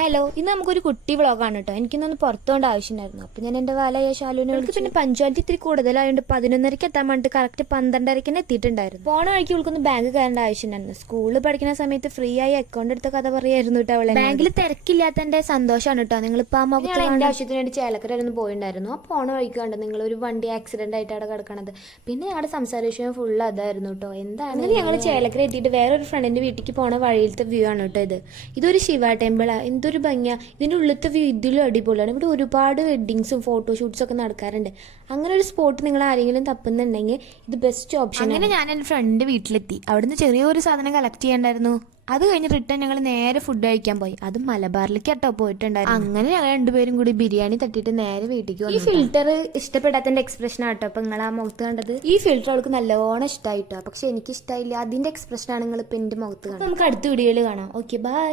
Hello ഇന്ന് നമുക്കൊരു കുട്ടി വ്ളോഗാണ് കേട്ടോ. എനിക്കിന്നൊന്ന് പുറത്തു പോകേണ്ട ആവശ്യമുണ്ടായിരുന്നു അപ്പൊ ഞാൻ എന്റെ വാലയ ശാലുവിനെ വിളിച്ചു. പിന്നെ പഞ്ചായത്ത് ഇത്തിരി കൂടുതലായതുകൊണ്ട് പതിനൊന്നരക്ക് എത്താൻ വേണ്ടിട്ട് കറക്റ്റ് പന്ത്രണ്ടരയ്ക്ക് തന്നെ എത്തിയിട്ടുണ്ടായിരുന്നു. പോണ വഴിക്ക് ഇവൾക്കൊന്ന് ബാങ്ക് കയറേണ്ട ആവശ്യമുണ്ടായിരുന്നു സ്കൂളിൽ പഠിക്കുന്ന സമയത്ത് ഫ്രീ ആയി അക്കൗണ്ട് എടുത്ത കഥ പറയായിരുന്നു കേട്ടോ അവളെ ബാങ്കിൽ തിരക്കില്ലാത്തതിന്റെ സന്തോഷമാണ് കേട്ടോ. നിങ്ങളിപ്പോ ആ മുഖത്ത് എന്റെ ആവശ്യത്തിന് വേണ്ടി ചേലക്കര ഒന്ന് പോയിണ്ടായിരുന്നു. ആ പോണ വഴിക്ക് കണ്ട് നിങ്ങൾ ഒരു വണ്ടി ആക്സിഡന്റ് ആയിട്ട് അവിടെ കിടക്കണത്. പിന്നെ ഞങ്ങളുടെ സംസാര വിഷയം ഫുൾ അതായിരുന്നു കേട്ടോ. എന്താണ്? ഞങ്ങൾ ചേലക്കര എത്തിയിട്ട് ഒരു ഫ്രണ്ടിന്റെ വീട്ടിലേക്ക് പോണ വഴിയിലത്തെ വ്യൂ ആണ് കേട്ടോ ഇത്. ഇതൊരു ശിവ ടെമ്പിളാ എന്തൊരു ഭംഗിയാ. ഇതിന്റെ ഉള്ളിലത്തെ വ്യൂ ഇതിലും അടിപൊളിയാണ്. ഇവിടെ ഒരുപാട് വെഡിങ്സും ഫോട്ടോഷൂട്ട്സും ഒക്കെ നടക്കാറുണ്ട്. അങ്ങനെ ഒരു സ്പോട്ട് നിങ്ങൾ ആരെങ്കിലും തപ്പുന്നുണ്ടെങ്കിൽ ഇത് ബെസ്റ്റ് ഓപ്ഷൻ അങ്ങനെ ഞാൻ എന്റെ ഫ്രണ്ട് വീട്ടിലെത്തി. അവിടുന്ന് ചെറിയൊരു സാധനം കളക്ട് ചെയ്യണ്ടായിരുന്നു. അത് കഴിഞ്ഞ് റിട്ടേൺ ഞങ്ങൾ നേരെ ഫുഡ് കഴിക്കാൻ പോയി. അത് മലബാറിലേക്ക് കേട്ടോ പോയിട്ടുണ്ടായിരുന്നു. അങ്ങനെ ഞങ്ങൾ രണ്ടുപേരും കൂടി ബിരിയാണി തട്ടിയിട്ട് നേരെ വീട്ടിലേക്ക് ഈ ഫിൽറ്റർ ഇഷ്ടപ്പെടാത്തതിന്റെ എക്സ്പ്രഷൻ ആട്ടോ അപ്പൊ നിങ്ങൾ ആ മുഖത്ത് കണ്ടത്? ഈ ഫിൽറ്റർ അവൾക്ക് നല്ലോണം ഇഷ്ടമായിട്ടോ പക്ഷെ എനിക്ക് ഇഷ്ടമായില്ല അതിന്റെ എക്സ്പ്രഷൻ ആണ് നിങ്ങൾ ഇപ്പൊ എന്റെ മുഖത്ത് കണ്ടത്. നമുക്ക് അടുത്ത വീഡിയോയിൽ കാണാം. Okay bye